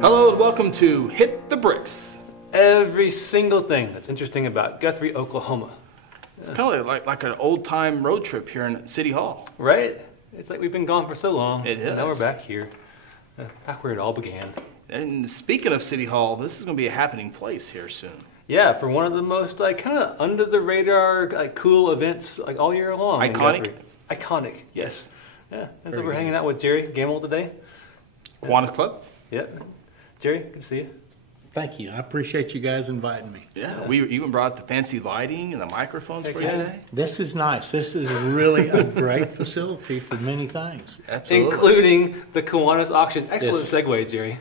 Hello and welcome to Hit the Bricks. Every single thing that's interesting about Guthrie, Oklahoma. It's kind of like an old-time road trip here in City Hall. Right? It's like we've been gone for so long. It is. Now we're back here. Back where it all began. And speaking of City Hall, this is going to be a happening place here soon. Yeah, for one of the most kind of under-the-radar cool events all year long. Iconic? Iconic, yes. Yeah, and so we're hanging out with Jerry Gammill today. Kiwanis Club? Yep. Jerry, good to see you. Thank you. I appreciate you guys inviting me. Yeah, we even brought the fancy lighting and the microphones for you today. This is nice. This is really a great facility for many things. Absolutely. Including the Kiwanis auction. Excellent segue, Jerry.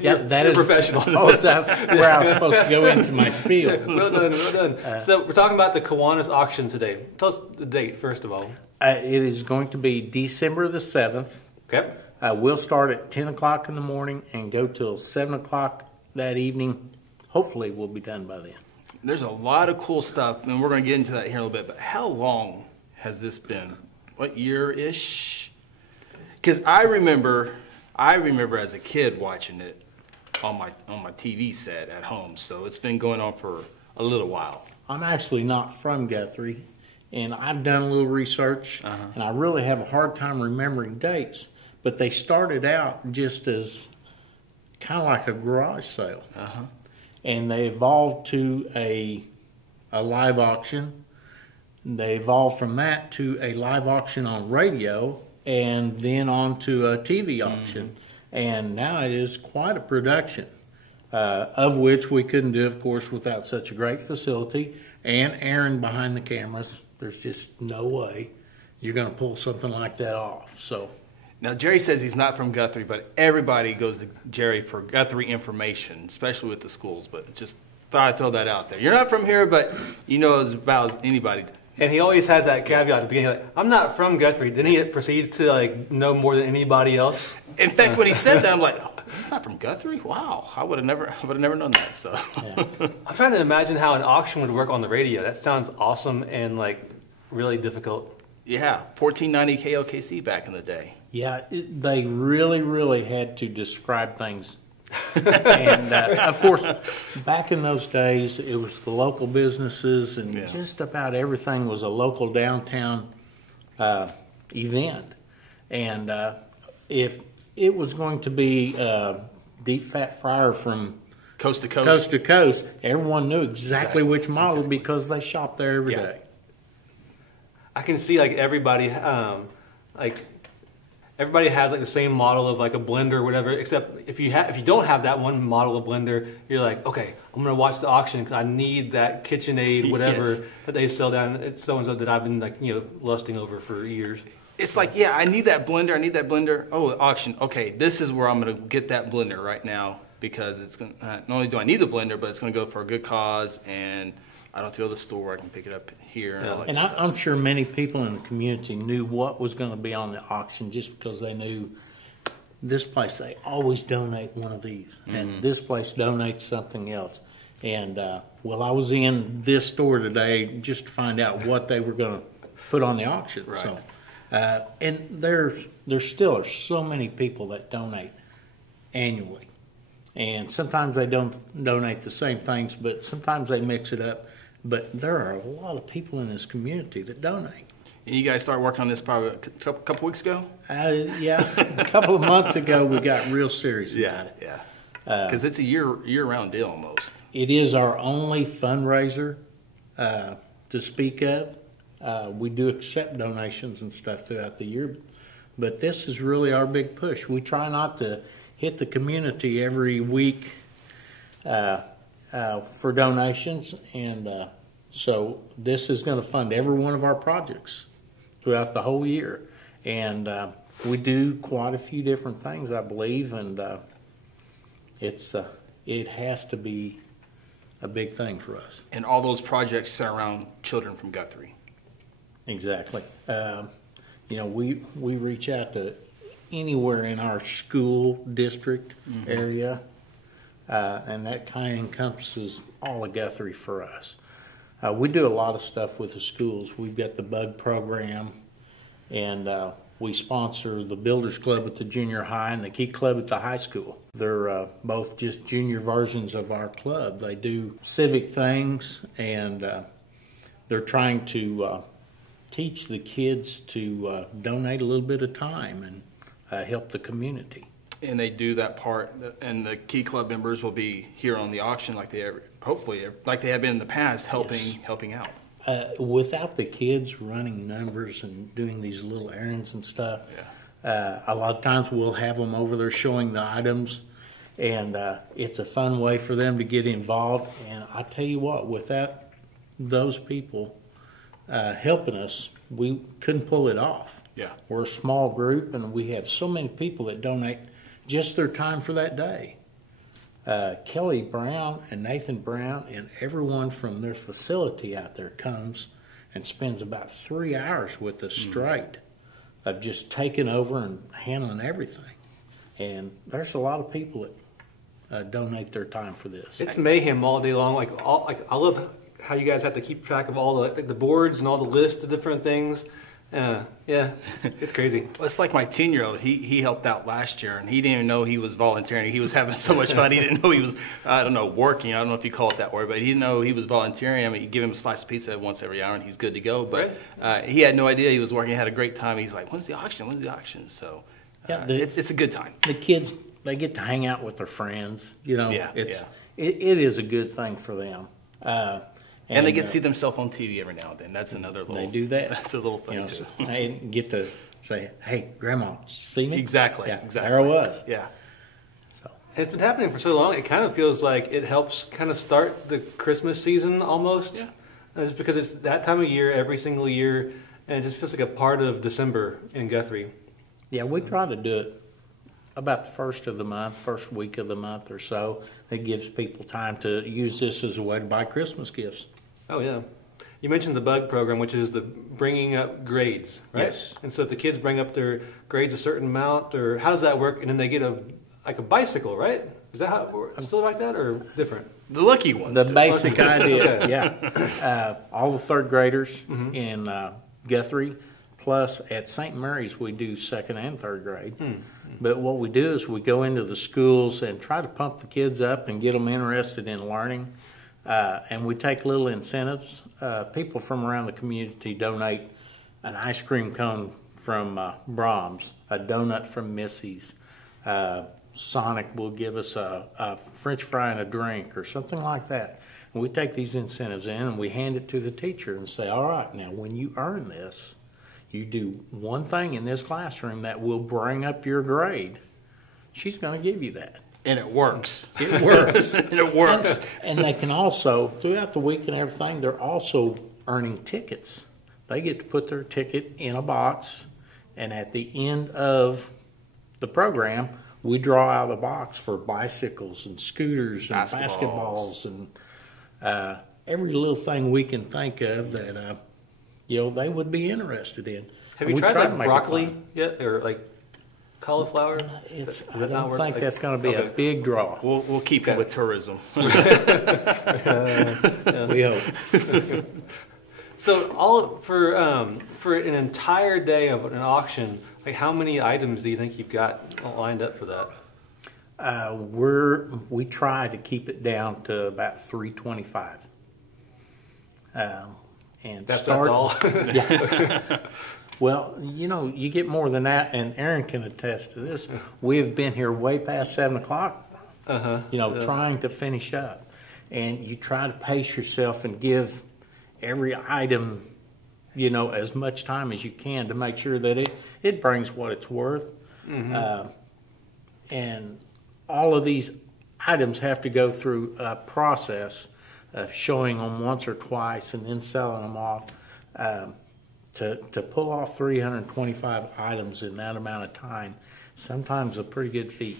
You're professional. Oh, that's where I was supposed to go into my spiel. Well done, well done. So we're talking about the Kiwanis auction today. Tell us the date, first of all. It is going to be December the 7th. Okay. We'll start at 10 o'clock in the morning and go till 7 o'clock that evening. Hopefully we'll be done by then. There's a lot of cool stuff, and we're going to get into that here in a little bit, but how long has this been? What year-ish? Because I remember as a kid watching it on my TV set at home, so it's been going on for a little while. I'm actually not from Guthrie, and I've done a little research, and I really have a hard time remembering dates, but they started out just as kind of like a garage sale. And they evolved to a live auction. They evolved from that to a live auction on radio, and then on to a TV auction. And now it is quite a production, of which we couldn't do, of course, without such a great facility. And Aaron behind the cameras, there's just no way you're going to pull something like that off. So. Now, Jerry says he's not from Guthrie, but everybody goes to Jerry for Guthrie information, especially with the schools. But just thought I'd throw that out there. You're not from here, but you know as about as anybody. And he always has that caveat at the beginning, I'm not from Guthrie. Then he proceeds to know more than anybody else. In fact, when he said that, I'm like, oh, he's not from Guthrie? Wow, I would have never known that. So Yeah. I'm trying to imagine how an auction would work on the radio. That sounds awesome and really difficult. yeah, 1490 KLKC back in the day. Yeah, they really, really had to describe things. And, of course, back in those days, it was the local businesses and just about everything was a local downtown event. And if it was going to be deep fat fryer from Coast to coast. everyone knew exactly which model because they shopped there every day. I can see everybody everybody has the same model of a blender or whatever, except if you don't have that one model of blender, you're like, okay, I'm gonna watch the auction because I need that KitchenAid whatever that they sell down at so and so that I've been lusting over for years. It's I need that blender. I need that blender. Oh, the auction. Okay, this is where I'm gonna get that blender right now because it's gonna. Not only do I need the blender, but it's gonna go for a good cause, and I don't have to go to the store. I can pick it up here. And I'm sure many people in the community knew what was going to be on the auction just because they knew this place, they always donate one of these. And this place donates something else. And, I was in this store today just to find out what they were going to put on the auction. Right. So, and there still are so many people that donate annually. And sometimes they don't donate the same things, but sometimes they mix it up. But there are a lot of people in this community that donate. And you guys started working on this probably a couple weeks ago? Yeah, a couple of months ago we got real serious about it. Yeah. Because it's a year-round deal almost. It is our only fundraiser to speak of. We do accept donations and stuff throughout the year, but this is really our big push. We try not to hit the community every week for donations, and so this is going to fund every one of our projects throughout the whole year. And we do quite a few different things, I believe, and it has to be a big thing for us. And all those projects center around children from Guthrie. Exactly. We reach out to anywhere in our school district area, and that kind of encompasses all of Guthrie for us. We do a lot of stuff with the schools. We've got the bug program, and We sponsor the Builders Club at the junior high and the Key Club at the high school. They're both just junior versions of our club. They do civic things, and they're trying to teach the kids to donate a little bit of time and help the community. And they do that part, and the Key Club members will be here on the auction like they hopefully like they have been in the past, helping out. Without the kids running numbers and doing these little errands and stuff, a lot of times we'll have them over there showing the items, and it's a fun way for them to get involved. And I tell you what, without those people helping us, we couldn't pull it off. Yeah, we're a small group, and we have so many people that donate just their time for that day. Kelly Brown and Nathan Brown and everyone from their facility out there comes and spends about 3 hours with us straight of just taking over and handling everything. And there's a lot of people that donate their time for this. It's mayhem all day long. I love how you guys have to keep track of all the boards and all the lists of different things. Yeah, it's crazy. Well, it's like my 10-year-old. He helped out last year, and he didn't even know he was volunteering. He was having so much fun. He didn't know he was, working. I don't know if you call it that word, but he didn't know he was volunteering. I mean, you give him a slice of pizza once every hour, and he's good to go. But he had no idea he was working. He had a great time. He's like, when's the auction? When's the auction? So it's a good time. The kids, they get to hang out with their friends. You know, it is a good thing for them. And they get to see themselves on TV every now and then. That's another little. They do that. That's a little thing too. They get to say, "Hey, Grandma, see me?" Exactly. Yeah, exactly. There I was. Yeah. So it's been happening for so long. It kind of feels like it helps kind of start the Christmas season almost. Yeah. Just because it's that time of year every single year, and it just feels like a part of December in Guthrie. Yeah, we try to do it about the first week of the month or so. It gives people time to use this as a way to buy Christmas gifts. Oh, yeah. You mentioned the BUG program, which is the bringing up grades, right? Yes. And so if the kids bring up their grades a certain amount, or how does that work? And then they get a bicycle, right? Is that how it works? Still like that or different? The lucky ones. The basic idea, yeah. All the third graders in Guthrie, plus at St. Mary's we do second and third grade. But what we do is we go into the schools and try to pump the kids up and get them interested in learning. And we take little incentives. People from around the community donate an ice cream cone from Brahms, a donut from Missy's. Sonic will give us a French fry and a drink or something like that. And we take these incentives in and we hand it to the teacher and say, all right, now when you earn this, you do one thing in this classroom that will bring up your grade. She's going to give you that. And it works. It works. And it works. And they can also, throughout the week and everything, they're also earning tickets. They get to put their ticket in a box, and at the end of the program, we draw out of the box for bicycles and scooters and basketballs and every little thing we can think of that they would be interested in. Have you tried broccoli yet, or cauliflower? I don't think that's going to be a big draw. We'll keep it with tourism. We hope. So all for an entire day of an auction, how many items do you think you've got lined up for that? We try to keep it down to about 325. And that's all. Yeah. Well, you get more than that, and Aaron can attest to this. We have been here way past 7 o'clock, trying to finish up. And you try to pace yourself and give every item, as much time as you can to make sure that it brings what it's worth. Mm-hmm. And all of these items have to go through a process of showing them once or twice and then selling them off. To pull off 325 items in that amount of time, sometimes a pretty good feat.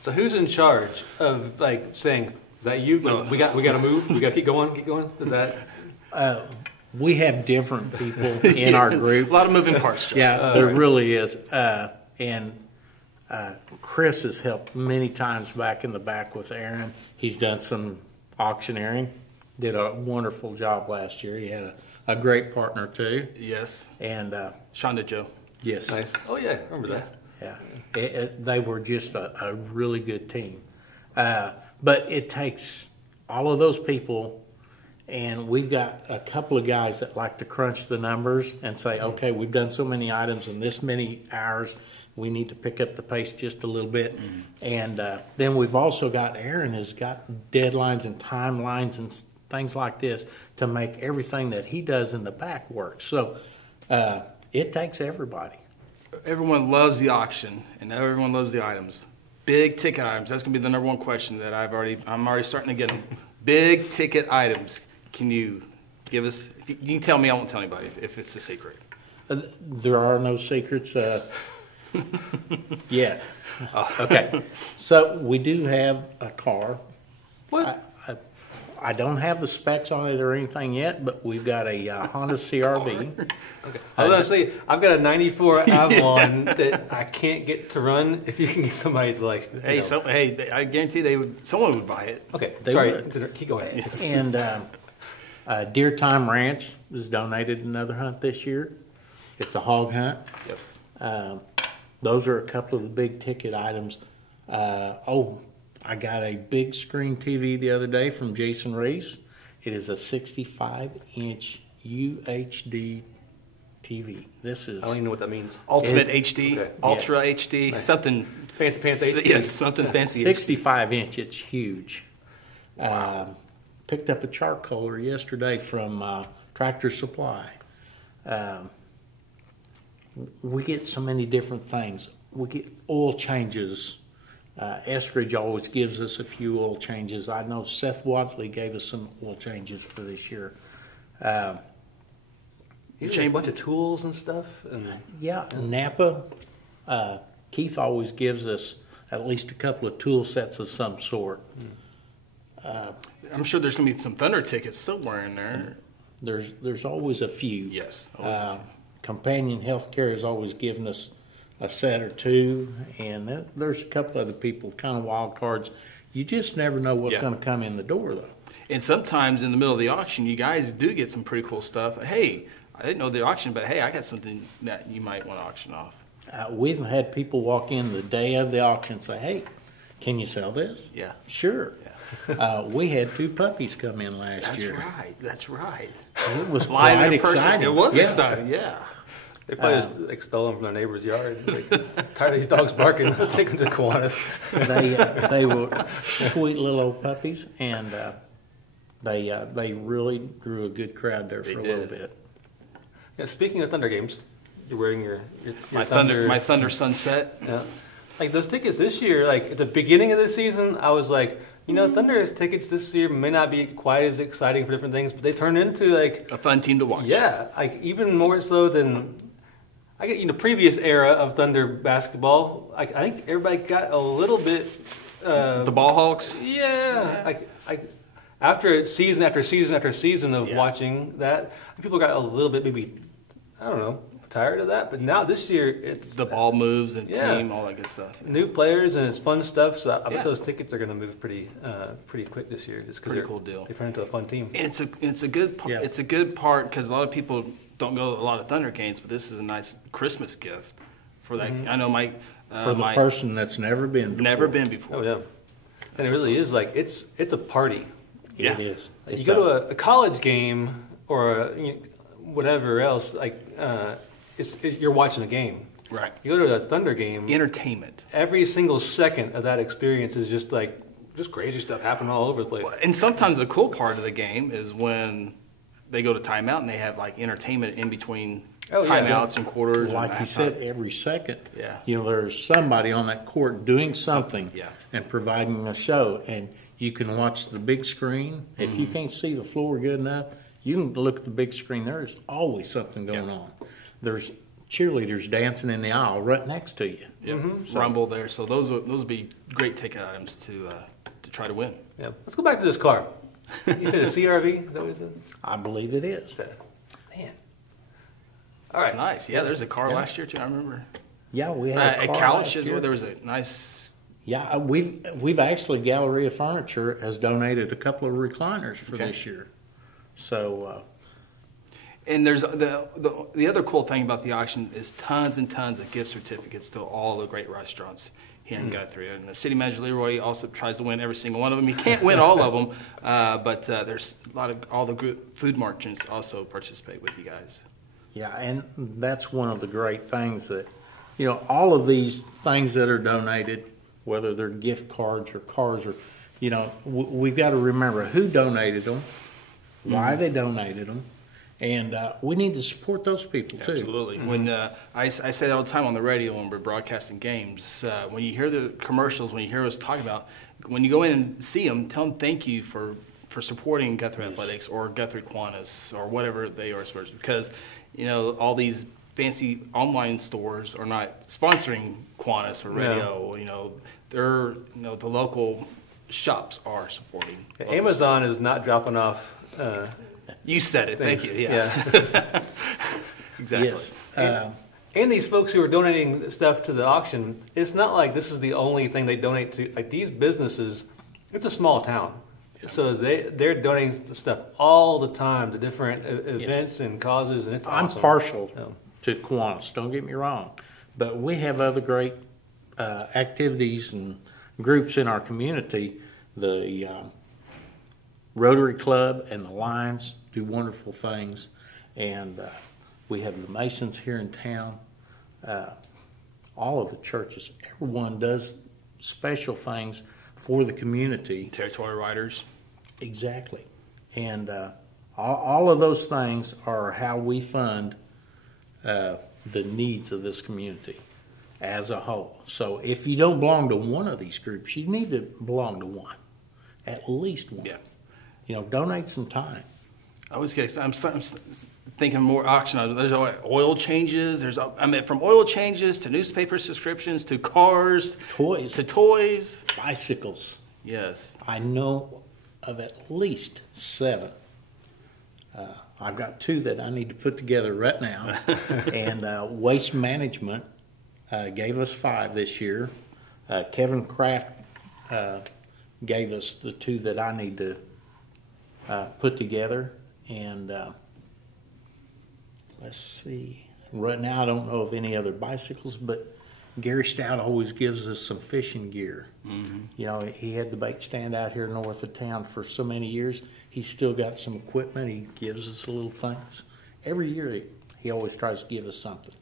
So who's in charge of saying, "Is that you? No. We got to move. We got to keep going. Is that?" We have different people in our group. A lot of moving parts. Yeah, there really is. And Chris has helped many times back in the back with Aaron. He's done some auctioneering. Did a wonderful job last year. He had a great partner too. Yes. And Shonda Joe. Yes. Nice. Oh yeah, remember that. Yeah. They were just a really good team. But it takes all of those people, and we've got a couple of guys that like to crunch the numbers and say, okay, we've done so many items in this many hours. We need to pick up the pace just a little bit. And then we've also got Aaron has got deadlines and timelines and things like this to make everything that he does in the back work. So it takes everybody. Everyone loves the auction, and everyone loves the items. Big ticket items. That's going to be the number one question that I'm already starting to get them. Big ticket items. Can you give us? You can tell me. I won't tell anybody if it's a secret. There are no secrets. Yeah. Okay. So we do have a car. What? I don't have the specs on it or anything yet, but we've got a Honda CRV. Okay. I was going to say, I've got a 94 Avalon that I can't get to run. If you can get somebody to like... Hey, I guarantee someone would buy it. Okay, They sorry. would. Keep going. Yes. And Deer Time Ranch was donated another hunt this year. It's a hog hunt. Yep. Those are a couple of the big ticket items. I got a big screen TV the other day from Jason Reese. It is a 65-inch UHD TV. This is... I don't even know what that means. Ultimate HD, Okay. Ultra HD, Nice. something Fancy HD. Yes, something fancy. 65-inch. It's huge. Picked up a charcoaler yesterday from Tractor Supply. We get so many different things. We get oil changes. Eskridge always gives us a few oil changes. I know Seth Wadley gave us some oil changes for this year. You change a bunch of tools and stuff. And Yeah, Napa. Keith always gives us at least a couple of tool sets of some sort. I'm sure there's going to be some Thunder tickets somewhere in there. There's always a few. Yes. always a few. Companion Healthcare has always given us a set or two, and there's a couple other people, kind of wild cards. You just never know what's going to come in the door, though. And sometimes in the middle of the auction, you guys do get some pretty cool stuff. Hey, I didn't know the auction, but hey, I got something that you might want to auction off. We've had people walk in the day of the auction and say, hey, can you sell this? Yeah. Sure. We had 2 puppies come in last year. That's right. It was Live quite in person. exciting. It was exciting, yeah. they probably just like, stole them from their neighbor's yard. Like, tired of these dogs barking. Let's take them to Kiwanis. They were sweet little old puppies, and they really drew a good crowd there for a little bit. Yeah, speaking of Thunder games, you're wearing your My Thunder Sunset. Yeah. Like those tickets this year, like at the beginning of the season, I was like, Thunder's tickets this year may not be quite as exciting for different things, but they turned into like A fun team to watch. yeah, like even more so than I get previous era of Thunder basketball. Like I think everybody got a little bit The Ball Hogs. yeah, like after season after season after season of Yeah. watching that, people got a little bit maybe I don't know tired of that. But now this year it's The ball moves and Yeah. team, all that good stuff. new players and it's fun stuff. So I Yeah. bet those tickets are going to move pretty quick this year, just because Pretty cool deal. They turn into a fun team. And it's a good Yeah. it's a good part because a lot of people don't go to a lot of Thunder games, but this is a nice Christmas gift for that. I know Mike. For the person that's never been before. Never been before. Oh yeah, and it really is like it's a party. Yeah. It is. You go to a college game or whatever else, like you're watching a game. Right. You go to a Thunder game, Entertainment. every single second of that experience is just crazy stuff happening all over the place. And sometimes the cool part of the game is when they go to timeout and they have like entertainment in between timeouts and quarters. Like and he halftime. said, every second. Yeah. There's somebody on that court doing something yeah. and providing a show. And you can watch the big screen. If you can't see the floor good enough, you can look at the big screen. There's always something going on. There's cheerleaders dancing in the aisle right next to you. Yep. Rumble there. So those would be great ticket items to try to win. Yeah. Let's go back to this car. You said a CRV? Is that what you said? I believe it is. Man. All right. That's nice. Yeah, there's a car last year too. I remember. Yeah, we had a At car Couch last is year. where there was a nice. Yeah, we've actually Galleria Furniture has donated a couple of recliners for this year. So And there's the other cool thing about the auction is tons and tons of gift certificates to all the great restaurants here in Guthrie. And the city manager Leroy also tries to win every single one of them. He can't win all of them, but there's a lot of all the group food merchants also participate with you guys. Yeah, and that's one of the great things that, all of these things that are donated, whether they're gift cards or cars or, we've got to remember who donated them, why they donated them. And we need to support those people, too. Absolutely. When I say that all the time on the radio when we're broadcasting games, when you hear the commercials, when you hear us talk about, when you go in and see them, tell them thank you for supporting Guthrie Athletics or Guthrie Kiwanis or whatever they are, because, all these fancy online stores are not sponsoring Kiwanis or radio. They're, the local shops are supporting. Amazon is not dropping off. You said it. Things. Thank you. Yeah. Exactly. Yes. And these folks who are donating stuff to the auction, it's not like this is the only thing they donate to. Like these businesses, it's a small town. So they're donating the stuff all the time to different events and causes, and it's awesome. I'm partial to Kiwanis, don't get me wrong. But we have other great activities and groups in our community. The Rotary Club and the Lions do wonderful things. And we have the Masons here in town. All of the churches, everyone does special things for the community. Territory riders. Exactly. And all of those things are how we fund the needs of this community as a whole. So if you don't belong to one of these groups, you need to belong to one, at least one. Yeah. Donate some time. I always get. I'm thinking more auction. There's oil changes. From oil changes to newspaper subscriptions to cars, toys, bicycles. Yes, I know of at least 7. I've got 2 that I need to put together right now. And Waste Management gave us 5 this year. Kevin Kraft gave us the 2 that I need to put together. And let's see. Right now, I don't know of any other bicycles, but Gary Stout always gives us some fishing gear. Mm-hmm. He had the bait stand out here north of town for so many years. He's still got some equipment. He gives us little things. Every year, he always tries to give us something.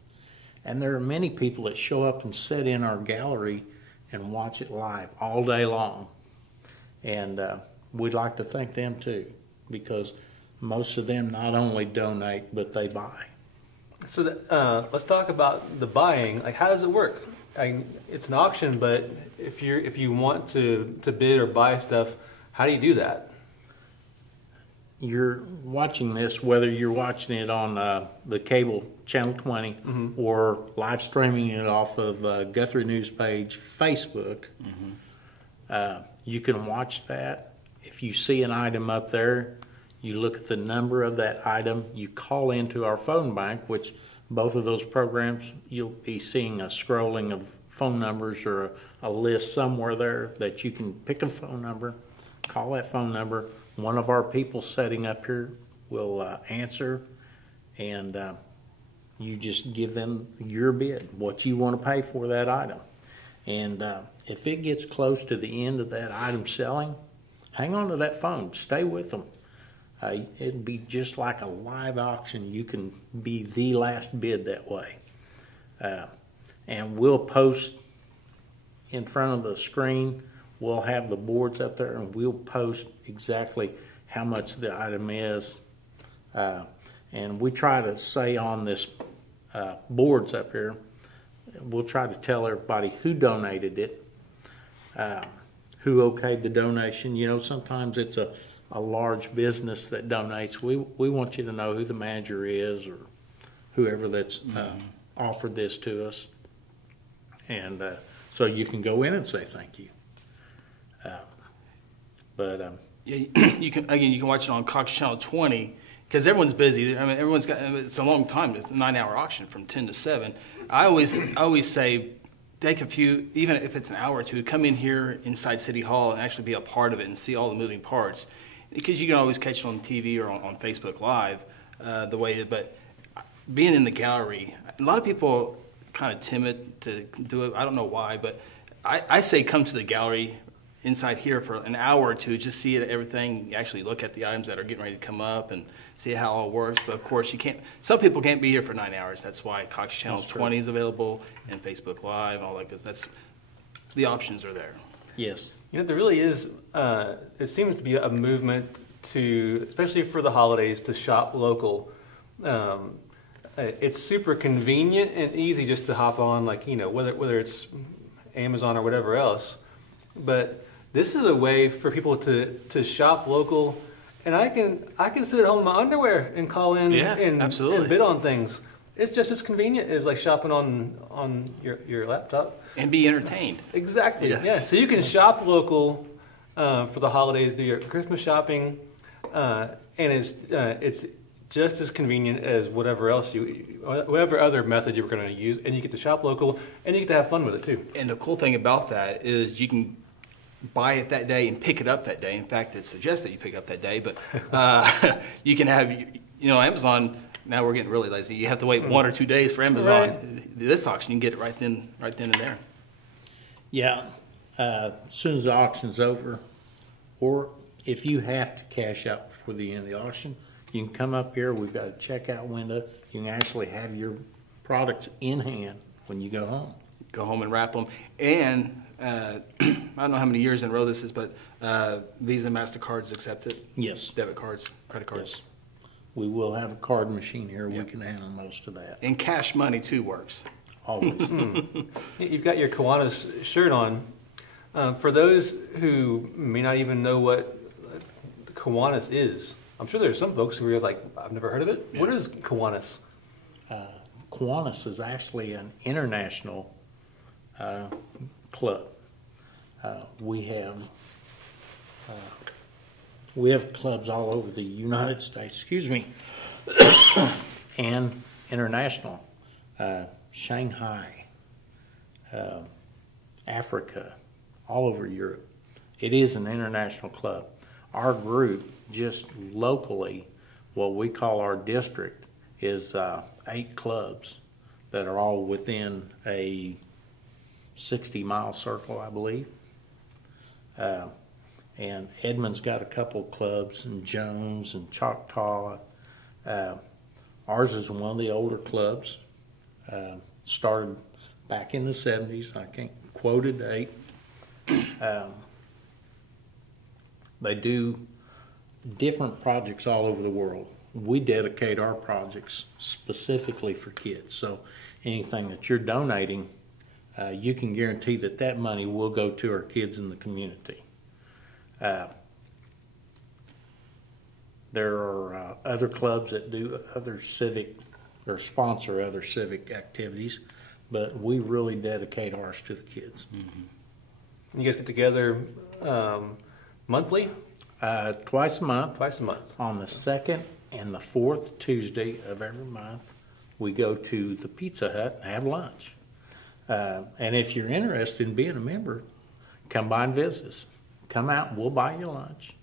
And there are many people that show up and sit in our gallery and watch it live all day long. And we'd like to thank them, too, because most of them not only donate, but they buy. So let's talk about the buying. Like, how does it work? It's an auction, but if you want to bid or buy stuff, how do you do that? You're watching this, whether you're watching it on the cable channel 20 mm-hmm. or live streaming it off of Guthrie News Page Facebook. Mm-hmm. You can watch that. If you see an item up there, you look at the number of that item, you call into our phone bank, which both of those programs, you'll be seeing a scrolling of phone numbers or a list somewhere there that you can pick a phone number, call that phone number. One of our people setting up here will answer, and you just give them your bid, what you want to pay for that item. And if it gets close to the end of that item selling, hang on to that phone, stay with them. It'd be just like a live auction. You can be the last bid that way. And we'll post in front of the screen. We'll have the boards up there, and we'll post exactly how much the item is. And we try to say on this boards up here, we'll try to tell everybody who donated it, who okayed the donation. Sometimes it's a large business that donates. We want you to know who the manager is or whoever that's offered this to us. And so you can go in and say thank you. You can watch it on Cox Channel 20 because everyone's busy. Everyone's got. It's a long time. It's a 9-hour auction from 10 to 7. I always say take a few, even if it's an hour or two, come in here inside City Hall and actually be a part of it and see all the moving parts. Because you can always catch it on TV or on Facebook Live. the way. But being in the gallery, a lot of people kind of timid to do it. I don't know why, but I say come to the gallery inside here for an hour or two, just see it, everything, actually look at the items that are getting ready to come up and see how it all works. But of course, you can't. Some people can't be here for 9 hours. That's why Cox Channel 20 is available and Facebook Live and all that. Because that's the options are there. Yes. You know, there really is. It seems to be a movement to, especially for the holidays, to shop local. It's super convenient and easy just to hop on, like, you know, whether it's Amazon or whatever else. But this is a way for people to shop local, and I can sit at home in my underwear and call in and bid on things. It's just as convenient as like shopping on your laptop. And be entertained. Exactly. Yes. Yeah. So you can shop local for the holidays, do your Christmas shopping, and it's just as convenient as whatever other method you were going to use, and you get to shop local and you get to have fun with it too. And the cool thing about that is you can buy it that day and pick it up that day. In fact, it suggests that you pick it up that day, but you can have, you know, Amazon. Now we're getting really lazy. You have to wait 1 or 2 days for Amazon. Right. This auction, you can get it right then and there. Yeah, as soon as the auction's over, or if you have to cash out before the end of the auction, you can come up here. We've got a checkout window. You can actually have your products in hand when you go home. Go home and wrap them. And I don't know how many years in a row this is, but Visa and MasterCard's accepted? Yes. Debit cards, credit cards? Yes. We will have a card machine here. Yep. We can handle most of that. And cash money, too, works. Always. You've got your Kiwanis shirt on. For those who may not even know what Kiwanis is, I'm sure there's some folks who are like, I've never heard of it. Yeah. What is Kiwanis? Kiwanis is actually an international club. We have clubs all over the United States, and international. Shanghai, Africa, all over Europe. It is an international club. Our group, just locally, what we call our district, is 8 clubs that are all within a 60-mile circle, I believe. And Edmond's got a couple clubs, and Jones and Choctaw. Ours is one of the older clubs. Started back in the 70s. I can't quote a date. They do different projects all over the world. We dedicate our projects specifically for kids. So anything that you're donating, you can guarantee that money will go to our kids in the community. There are other clubs that do other civic or sponsor other civic activities, but we really dedicate ours to the kids. Mm-hmm. You guys get together monthly? Twice a month. Twice a month. On the 2nd and the 4th Tuesday of every month, we go to the Pizza Hut and have lunch. And if you're interested in being a member, come by and visit us. Come out and we'll buy you lunch.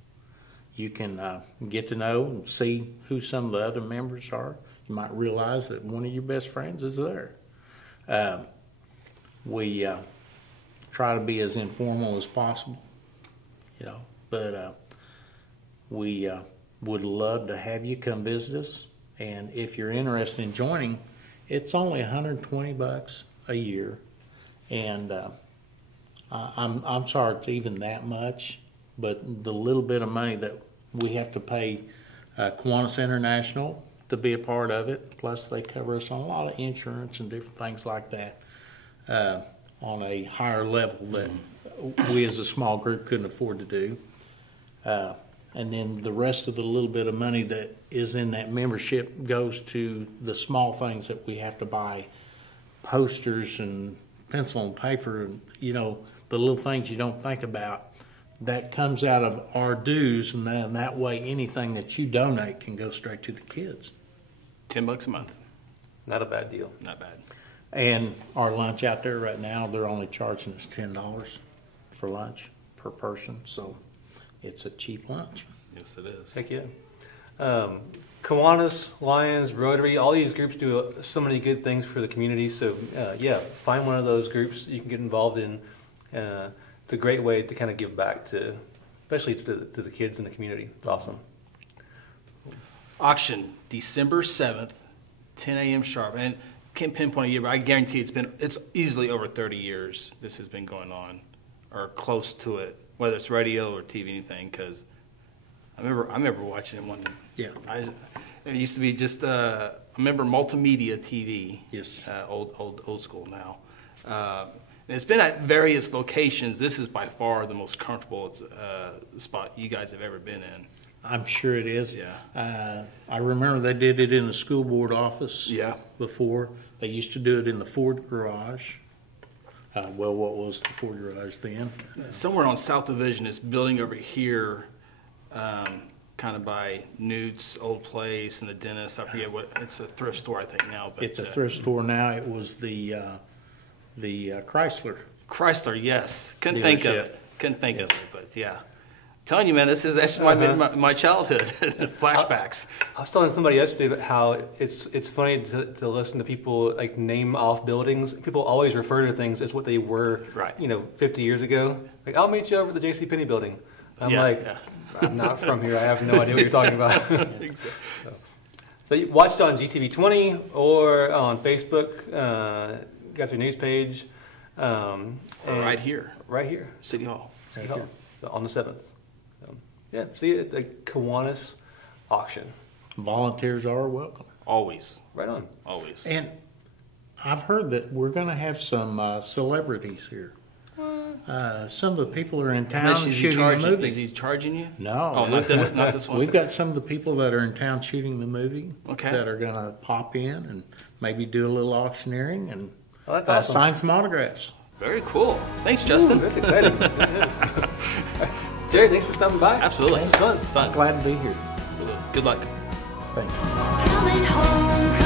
You can get to know and see who some of the other members are. You might realize that one of your best friends is there. We try to be as informal as possible, but we would love to have you come visit us. And if you're interested in joining, it's only $120 a year. And I'm sorry it's even that much, but the little bit of money that we have to pay Kiwanis International to be a part of it, plus they cover us on a lot of insurance and different things like that on a higher level that we as a small group couldn't afford to do. And then the rest of the little bit of money that is in that membership goes to the small things that we have to buy, posters and pencil and paper, and the little things you don't think about. That comes out of our dues, and then that way anything that you donate can go straight to the kids. $10 a month. Not a bad deal. Not bad. And our lunch out there right now, they're only charging us $10 for lunch per person, so it's a cheap lunch. Yes, it is. Heck yeah. Kiwanis, Lions, Rotary, all these groups do so many good things for the community. So yeah, find one of those groups you can get involved in. It's a great way to kind of give back to, especially to the kids in the community. It's awesome. Auction, December 7th, 10 a.m. sharp. And can't pinpoint a year, but I guarantee it's easily over 30 years this has been going on, or close to it, whether it's radio or TV, anything, because I remember watching it one. Yeah. It used to be just I remember multimedia TV. Yes. Old school now. And it's been at various locations. This is by far the most comfortable spot you guys have ever been in. I'm sure it is. Yeah. I remember they did it in the school board office. Yeah. Before they used to do it in the Ford garage. Well, what was the Ford garage then? Somewhere on South Division, this building over here, kind of by Newt's old place and the dentist. I forget what. It's a thrift store, I think now. But It's a thrift store now. It was the Chrysler. Chrysler, yes. Couldn't think of Dealership. it. Couldn't think of it, but yeah. Telling you, man, this is actually my childhood flashbacks. I was telling somebody yesterday about how it's funny to listen to people like name off buildings. People always refer to things as what they were, Right. 50 years ago. Like, I'll meet you over at the JCPenney building. I'm Yeah. I'm not from here. I have no idea what you're talking about. Exactly. So you watched on GTV 20 or on Facebook, Guthrie News Page. And Right here, Right here. City Hall. City Hall, on the 7th. Yeah, see it at the Kiwanis auction. Volunteers are welcome. Always, Right on. always. And I've heard that we're going to have some celebrities here. Some of the people are in town Unless shooting the movie. Is he charging you? No. Oh, not this one. We've got some of the people that are in town shooting the movie Okay. that are going to pop in and maybe do a little auctioneering and Oh, that's awesome. sign some autographs. Very cool. Thanks, Justin. That's exciting. Jerry, thanks for stopping by. Absolutely. This was fun. Glad to be here. Good luck. Thank you. Coming home.